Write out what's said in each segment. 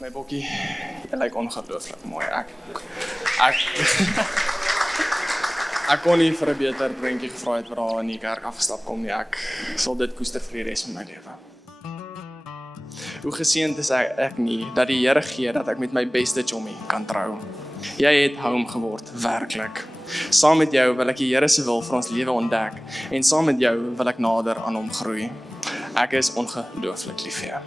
My bokkie, jy lyk ongelooflik mooi. Ek kon nie vir 'n beter prentjie gevra het wat daar in die kerk afgestap kom nie. Ek sal dit koester vir die res van my lewe. Hoe geseënd is ek nie dat die Here gee dat ek met my beste chommie kan trou. Jy het home geword, werklik. Saam met jou wil ek die Here se wil vir ons lewe ontdek en saam met jou wil ek nader aan hom groei. Ek is ongelooflik lief vir jou.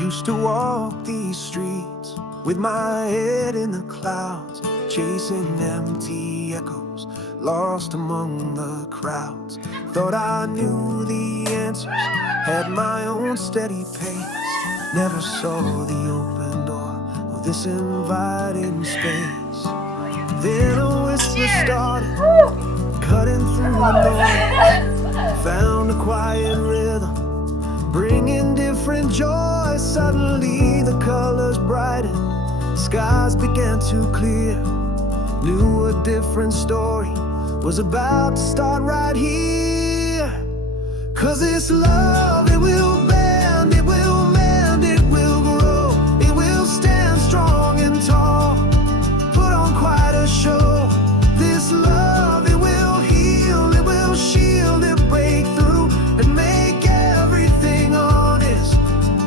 Used to walk these streets with my head in the clouds, chasing empty echoes, lost among the crowds. Thought I knew the answers, had my own steady pace, never saw the open door of this inviting space. Then a whisper started, cutting through the noise, found a quiet rhythm, bringing different joy. Suddenly the colors brightened, skies began to clear. Knew a different story was about to start right here. 'Cause this love, it will bend, it will mend, it will grow, it will stand strong and tall, put on quite a show. This love, it will heal, it will shield, it break through and make everything honest,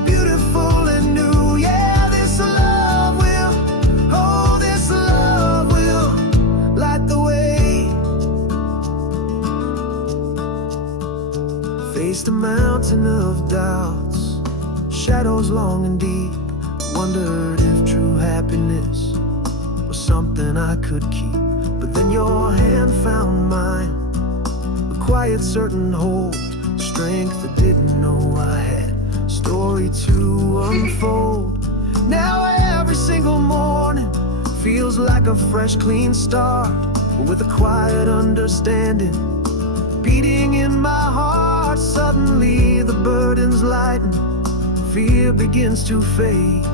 beautiful and new. Yeah, this love will, oh, this love will light the way. Faced a mountain of doubts, shadows long and deep, wondered if true happiness was something I could keep. But then your hand found mine, a quiet certain hold, strength I didn't know I had, story to unfold. Now every single morning feels like a fresh clean start, with a quiet understanding beating in my heart. Suddenly the burdens lighten, fear begins to fade,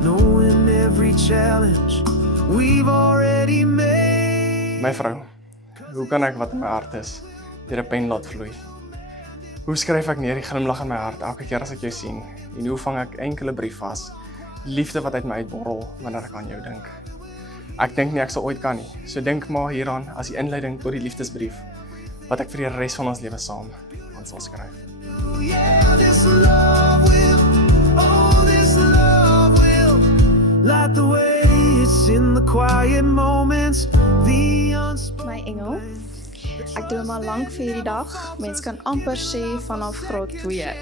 knowing every challenge we've already made. My vrou, hoe kan ek wat in my hart is, deur 'n pen laat vloei? Hoe skryf ek neer die glimlag in my hart elke keer as ek jou sien? En hoe vang ek enkele brief vas, liefde wat uit my uitborrel wanneer ek aan jou dink? Ek dink nie ek sal ooit kan nie, so dink maar hieraan as die inleiding tot die liefdesbrief, wat ek vir die res van ons lewe saam aan sal skryf. Yeah, this love will, oh, this love will light the way. It's in the quiet moments, the unspoken. My engel, ek droom al lank vir hierdie dag. Mens kan amper sê vanaf graad 2.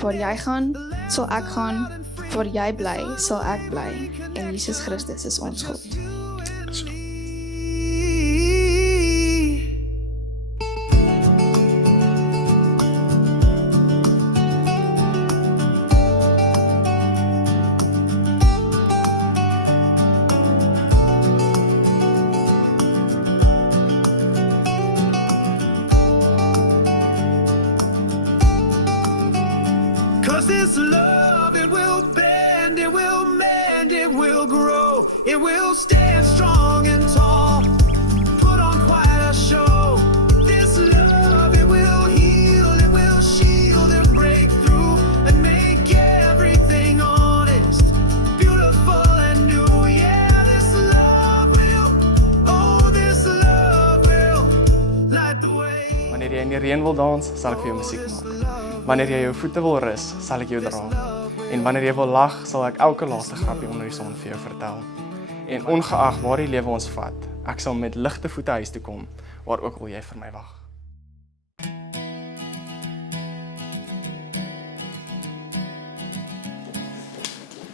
Waar jy gaan, sal ek gaan. Waar jy bly, sal ek bly. En Jesus Christus is ons God. Cause this love, it will bend, it will mend, it will grow, it will stand strong and tall, put on quite a show. This love, it will heal, it will shield and break through and make everything honest, beautiful and new. Yeah, this love will, oh, this love will light the way. Wanneer jy in die reën wil dans, sal ek vir jou musiek maak. Wanneer jy jou voete wil rus, sal ek jou dra. En wanneer jy wil lag, sal ek elke laaste grapjie onder die son vir jou vertel. En ongeag waar die lewe ons vat, ek sal met ligte voete huis toe kom, waar ook al jy vir my wag.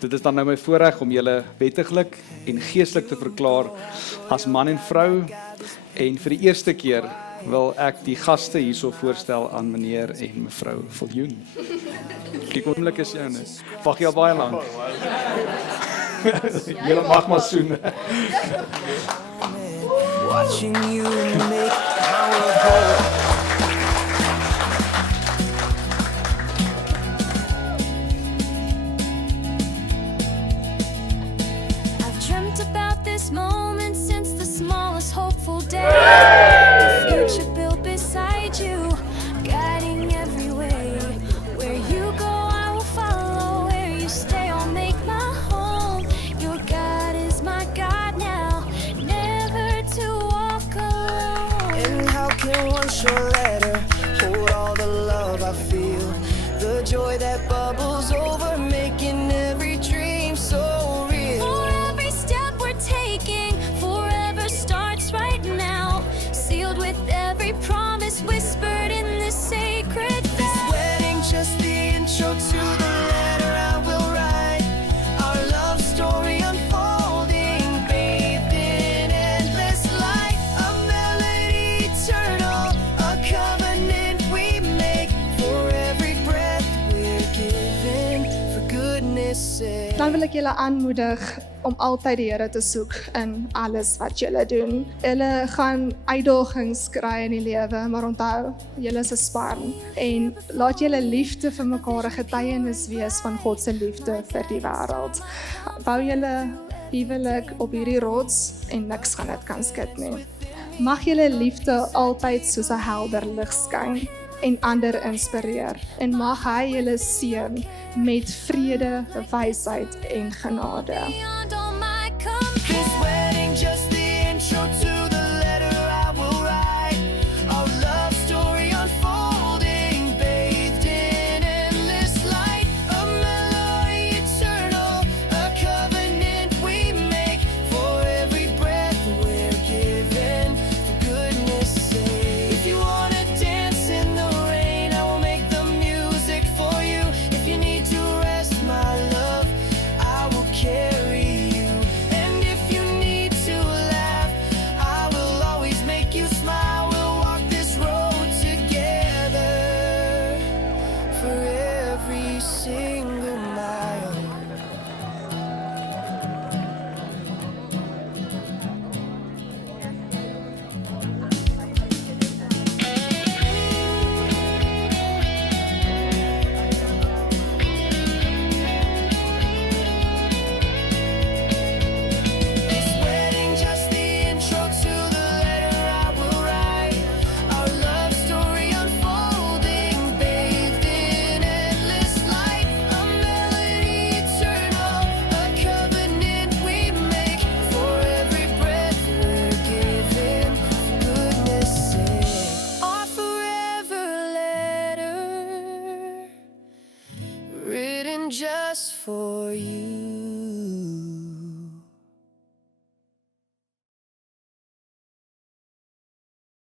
Dit is dan nou my voorreg om julle wettiglik en geestelik te verklaar as man en vrou. En vir die eerste keer wil ek die gaste hierso voorstel aan meneer en mevrou Viljoen. Die oomblik is joune. Wag jy al baie lank? Julle mag maar soen. Watching you make our whole. I've dreamt about this moment since the smallest hopeful day. The future built beside you, guiding every one short letter, hold all the love I feel, the joy that bubbles over, making every dream so real. For every step we're taking, forever starts right now. Sealed with every promise whispered in this sacred vow. This wedding just the intro to the letter I will write. Our love story unfolding, bathed in endless light. A melody eternal, a covenant we make. For every breath we're given, for goodness sake. Dan wil ek julle aanmoedig om altyd die Here te soek in alles wat julle doen. Julle gaan uitdagings kry in die lewe, maar onthou, julle is 'n span en laat julle liefde vir mekaar 'n getuienis wees van God se liefde vir die wêreld. Bou julle huwelik op hierdie rots en niks gaan dit kan skud nie. Mag julle liefde altyd soos 'n helder lig skyn en ander inspireer en mag hy julle seën met vrede, wysheid en genade. Beyond all my This wedding just the intro to the letter I will write. Our love story unfolding, bathed in endless light. A melody eternal, a covenant we make. For every breath we're given, for goodness sake. If you wanna dance in the rain, I will make the music for you. If you need to rest, my love, I will carry you. And if you need to laugh, I will always make you smile. We'll walk this road together for every single mile. This wedding just the intro to the letter I will write. Our love story unfolding, bathed in endless light. A melody eternal, a covenant we make. For every breath we're given, for goodness sake. Our forever letter, written just for you.